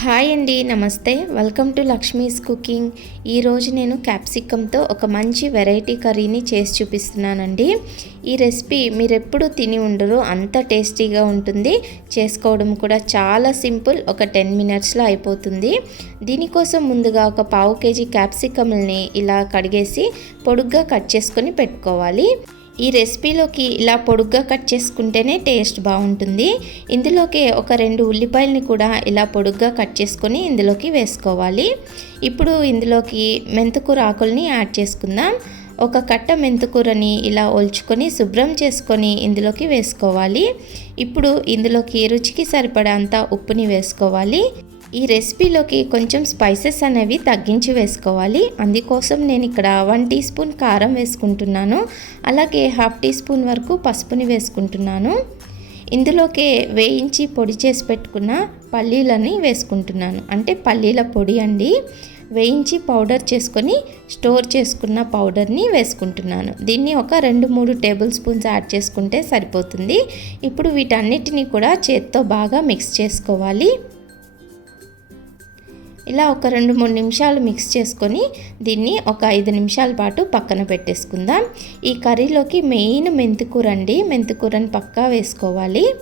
Hi అండి నమస్తే. Welcome to Lakshmi's cooking. ఈరోజు నేను క్యాప్సికమ్తో ఒక మంచి వెరైటీ కర్రీని చేసి చూపిస్తున్నానండి. ఈ రెసిపీ మీరు ఎప్పుడు తిని ఉండరు అంత టేస్టీగా ఉంటుంది. చేసుకోవడం కూడా చాలా సింపుల్ ఒక టెన్ మినిట్స్లో అయిపోతుంది. దీనికోసం ముందుగా ఒక పావు కేజీ క్యాప్సికమ్ని ఇలా కడిగేసి పొడుగ్గా కట్ చేసుకొని పెట్టుకోవాలి. ఈ రెసిపీలోకి ఇలా పొడుగ్గా కట్ చేసుకుంటేనే టేస్ట్ బాగుంటుంది. ఇందులోకి ఒక రెండు ఉల్లిపాయలని కూడా ఇలా పొడుగ్గా కట్ చేసుకొని ఇందులోకి వేసుకోవాలి. ఇప్పుడు ఇందులోకి మెంతుకూర ఆకుల్ని యాడ్ చేసుకుందాం. ఒక కట్ట మెంతుకూరని ఇలా ఒల్చుకొని శుభ్రం చేసుకొని ఇందులోకి వేసుకోవాలి. ఇప్పుడు ఇందులోకి రుచికి సరిపడా ఉప్పుని వేసుకోవాలి. ఈ రెసిపీలోకి కొంచెం స్పైసెస్ అనేవి తగ్గించి వేసుకోవాలి. అందుకోసం నేను ఇక్కడ వన్ టీ స్పూన్ కారం వేసుకుంటున్నాను. అలాగే హాఫ్ టీ స్పూన్ వరకు పసుపుని వేసుకుంటున్నాను. ఇందులోకి వేయించి పొడి చేసి పెట్టుకున్న పల్లీలని వేసుకుంటున్నాను. అంటే పల్లీల పొడి అండి. వేయించి పౌడర్ చేసుకొని స్టోర్ చేసుకున్న పౌడర్ని వేసుకుంటున్నాను. దీన్ని ఒక రెండు మూడు టేబుల్ స్పూన్స్ యాడ్ చేసుకుంటే సరిపోతుంది. ఇప్పుడు వీటన్నిటిని కూడా చేత్తో బాగా మిక్స్ చేసుకోవాలి. ఇలా ఒక రెండు మూడు నిమిషాలు మిక్స్ చేసుకొని దీన్ని ఒక ఐదు నిమిషాల పాటు పక్కన పెట్టేసుకుందాం. ఈ కర్రీలోకి మెయిన్ మెంతికూర అండి మెంతికూరని పక్కా వేసుకోవాలి.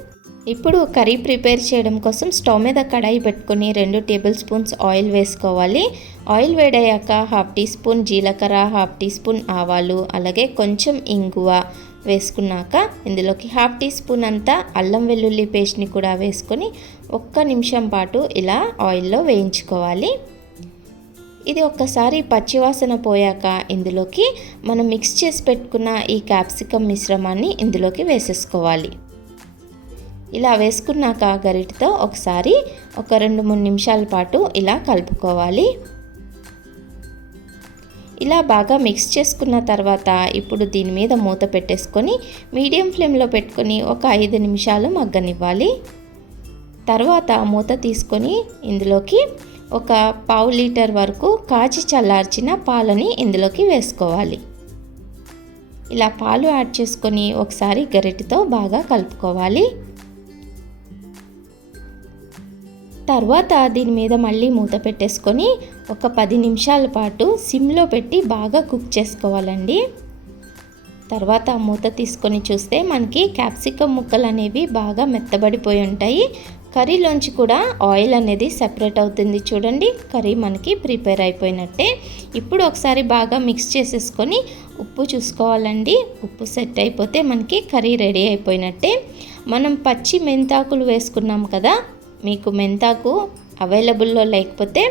ఇప్పుడు కర్రీ ప్రిపేర్ చేయడం కోసం స్టవ్ మీద కడాయి పెట్టుకొని రెండు టేబుల్ స్పూన్స్ ఆయిల్ వేసుకోవాలి. ఆయిల్ వేడయ్యాక హాఫ్ టీ స్పూన్ జీలకర్ర హాఫ్ టీ స్పూన్ ఆవాలు అలాగే కొంచెం ఇంగువ వేసుకున్నాక ఇందులోకి హాఫ్ టీ స్పూన్ అంతా అల్లం వెల్లుల్లి పేస్ట్ని కూడా వేసుకొని ఒక్క నిమిషం పాటు ఇలా ఆయిల్లో వేయించుకోవాలి. ఇది ఒక్కసారి పచ్చివాసన పోయాక ఇందులోకి మనం మిక్స్ చేసి పెట్టుకున్న ఈ క్యాప్సికమ్ మిశ్రమాన్ని ఇందులోకి వేసేసుకోవాలి. ఇలా వేసుకున్నాక గరిటతో ఒకసారి ఒక రెండు మూడు నిమిషాల పాటు ఇలా కలుపుకోవాలి. ఇలా బాగా మిక్స్ చేసుకున్న తర్వాత ఇప్పుడు దీని మీద మూత పెట్టేసుకొని మీడియం ఫ్లేమ్లో పెట్టుకొని ఒక ఐదు నిమిషాలు మగ్గనివ్వాలి. తర్వాత మూత తీసుకొని ఇందులోకి ఒక పావు లీటర్ వరకు కాచి చల్లార్చిన పాలని ఇందులోకి వేసుకోవాలి. ఇలా పాలు యాడ్ చేసుకొని ఒకసారి గరిటెతో బాగా కలుపుకోవాలి. తర్వాత దీని మీద మళ్ళీ మూత పెట్టేసుకొని ఒక పది నిమిషాల పాటు సిమ్లో పెట్టి బాగా కుక్ చేసుకోవాలండి. తర్వాత మూత తీసుకొని చూస్తే మనకి క్యాప్సికమ్ ముక్కలు అనేవి బాగా మెత్తబడిపోయి ఉంటాయి. కర్రీలోంచి కూడా ఆయిల్ అనేది సెపరేట్ అవుతుంది చూడండి. కర్రీ మనకి ప్రిపేర్ అయిపోయినట్టే. ఇప్పుడు ఒకసారి బాగా మిక్స్ చేసేసుకొని ఉప్పు చూసుకోవాలండి. ఉప్పు సెట్ అయిపోతే మనకి కర్రీ రెడీ అయిపోయినట్టే. మనం పచ్చి మెంతాకులు వేసుకున్నాం కదా మీకు మెంతాకు అవైలబుల్లో లేకపోతే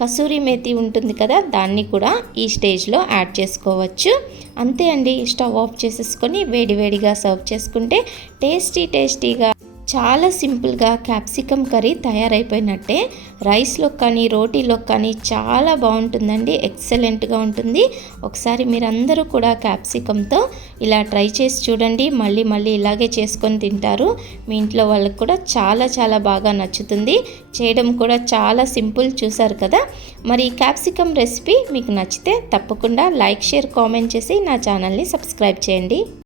కసూరి మేతి ఉంటుంది కదా దాన్ని కూడా ఈ స్టేజ్లో యాడ్ చేసుకోవచ్చు. అంతే అండి స్టవ్ ఆఫ్ చేసేసుకొని వేడివేడిగా సర్వ్ చేసుకుంటే టేస్టీ టేస్టీగా చాలా సింపుల్గా క్యాప్సికమ్ కర్రీ తయారైపోయినట్టే రైస్లో కానీ రోటీలో కానీ చాలా బాగుంటుందండి ఎక్సలెంట్గా ఉంటుంది. ఒకసారి మీరందరూ కూడా క్యాప్సికమ్తో ఇలా ట్రై చేసి చూడండి మళ్ళీ మళ్ళీ ఇలాగే చేసుకొని తింటారు. మీ ఇంట్లో వాళ్ళకి కూడా చాలా చాలా బాగా నచ్చుతుంది. చేయడం కూడా చాలా సింపుల్ చూసారు కదా? మరి క్యాప్సికమ్ రెసిపీ మీకు నచ్చితే తప్పకుండా లైక్ షేర్ కామెంట్ చేసి నా ఛానల్ని సబ్స్క్రైబ్ చేయండి.